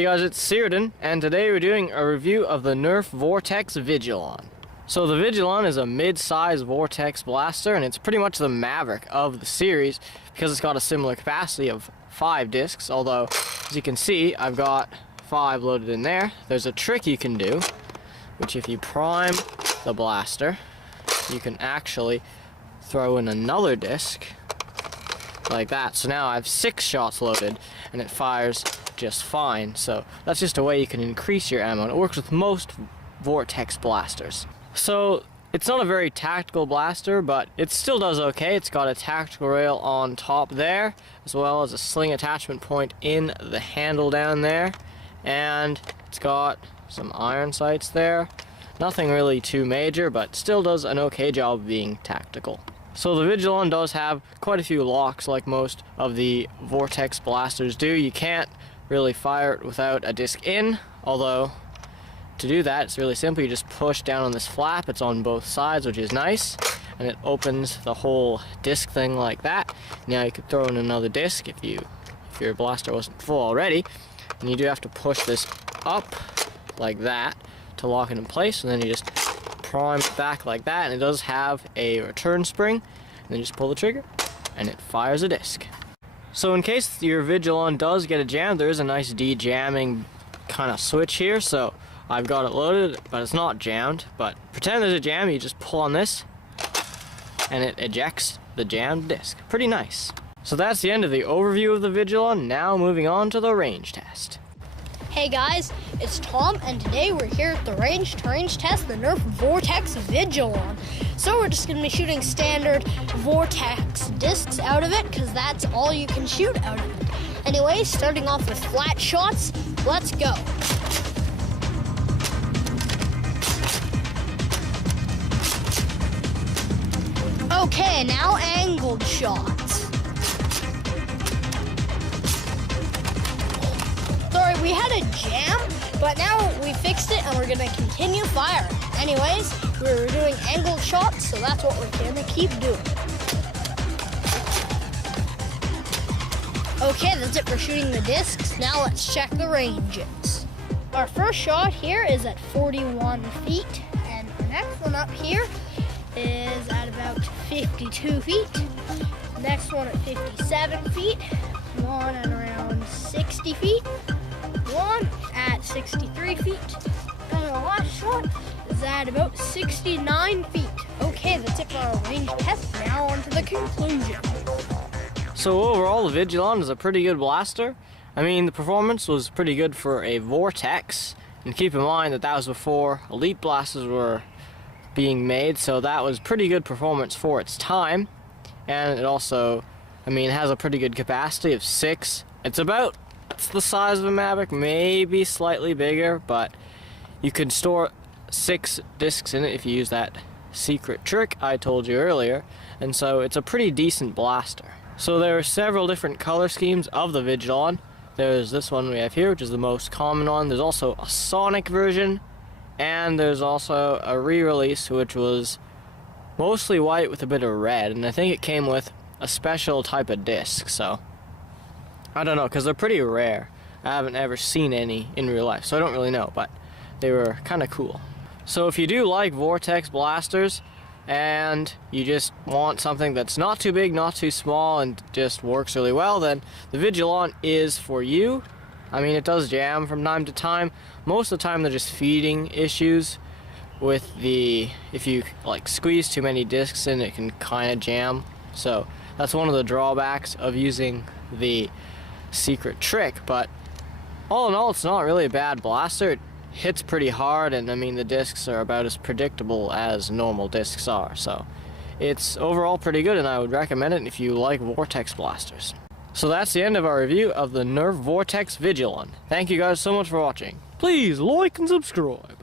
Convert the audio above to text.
Hey guys, it's Searden, and today we're doing a review of the Nerf Vortex Vigilon. So the Vigilon is a mid-size Vortex blaster, and it's pretty much the Maverick of the series because it's got a similar capacity of 5 discs, although as you can see I've got 5 loaded in there. There's a trick you can do, which if you prime the blaster, you can actually throw in another disc like that. So now I have 6 shots loaded and it fires just fine. So that's just a way you can increase your ammo, and it works with most Vortex blasters. So it's not a very tactical blaster, but it still does okay. It's got a tactical rail on top there, as well as a sling attachment point in the handle down there, and it's got some iron sights there. Nothing really too major, but still does an okay job of being tactical. So the Vigilon does have quite a few locks like most of the Vortex blasters do. You can't really fire it without a disc in, although to do that it's really simple. You just push down on this flap. It's on both sides, which is nice, and it opens the whole disc thing like that. Now you could throw in another disc if your blaster wasn't full already, and you do have to push this up like that to lock it in place, and then you just prime it back like that, and it does have a return spring, and then you just pull the trigger and it fires a disc. So in case your Vigilon does get a jam, there is a nice de-jamming kind of switch here, so I've got it loaded, but it's not jammed. But pretend there's a jam, you just pull on this and it ejects the jammed disc. Pretty nice. So that's the end of the overview of the Vigilon. Now moving on to the range test. Hey guys, it's Tom, and today we're here at the range to range test the Nerf Vortex Vigilon. So we're just going to be shooting standard Vortex discs out of it, because that's all you can shoot out of it. Anyway, starting off with flat shots, let's go. Okay, now angled shots. Sorry, we had a jam, but now we fixed it and we're gonna continue firing. Anyways, we were doing angled shots, so that's what we're gonna keep doing. Okay, that's it for shooting the discs. Now let's check the ranges. Our first shot here is at 41 feet, and the next one up here is at about 52 feet. Next one at 57 feet. One at around 60 feet. One at 63 feet, and the last shot is at about 69 feet. Okay, that's it for our range test. Now on to the conclusion. So overall, the Vigilon is a pretty good blaster. I mean, the performance was pretty good for a Vortex, and keep in mind that that was before Elite blasters were being made, so that was pretty good performance for its time. And it also, I mean, it has a pretty good capacity of 6. It's the size of a Maverick, maybe slightly bigger, but you can store 6 discs in it if you use that secret trick I told you earlier, and so it's a pretty decent blaster. So there are several different color schemes of the Vigilon. There's this one we have here, which is the most common one. There's also a Sonic version, and there's also a re-release which was mostly white with a bit of red, and I think it came with a special type of disc, so I don't know, because they're pretty rare. I haven't ever seen any in real life, so I don't really know, but they were kind of cool. So if you do like Vortex blasters and you just want something that's not too big, not too small, and just works really well, then the Vigilon is for you. I mean, it does jam from time to time. Most of the time they're just feeding issues with if you like squeeze too many discs in, it can kind of jam. So that's one of the drawbacks of using the secret trick, but all in all, it's not really a bad blaster. It hits pretty hard, and I mean, the discs are about as predictable as normal discs are, so it's overall pretty good, and I would recommend it if you like Vortex blasters. So that's the end of our review of the Nerf Vortex Vigilon. Thank you guys so much for watching. Please like and subscribe.